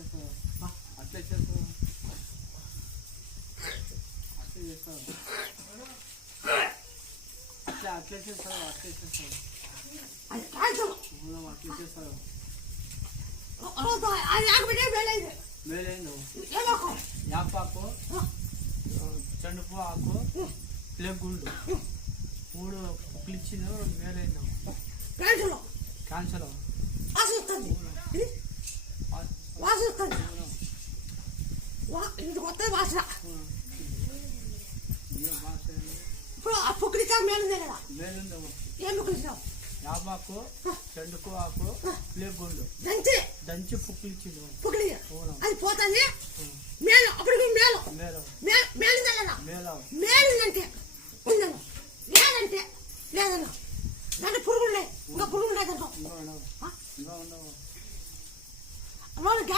అట్లా చేస్తావు అట్లా చేస్తావు అట్లా అట్లా చేస్తావు అట్లా చేస్తావు అట్లా చేస్తావు మేలేందు యాపాకు చండుపు ఆకు ప్లేగుండు 3 కుక్కలు ఇచ్చింది మేలేందు క్యాన్సర్ ఇంటికి వస్తే వాసన ఇప్పుడు ఆ పుక్కిలికా మేలుందే కదా ఏం పుక్కిలిచ్చినావు యాపాకు చెండుకు ఆకు ప్లేగుండు దంచి పుక్కిలిచ్చింది పుక్కిలి అది పోతుంది మేలు అప్పటికి మేలు మేలుందే కదా మేలుందంటే ఉందను లేదంటే లేదన్నా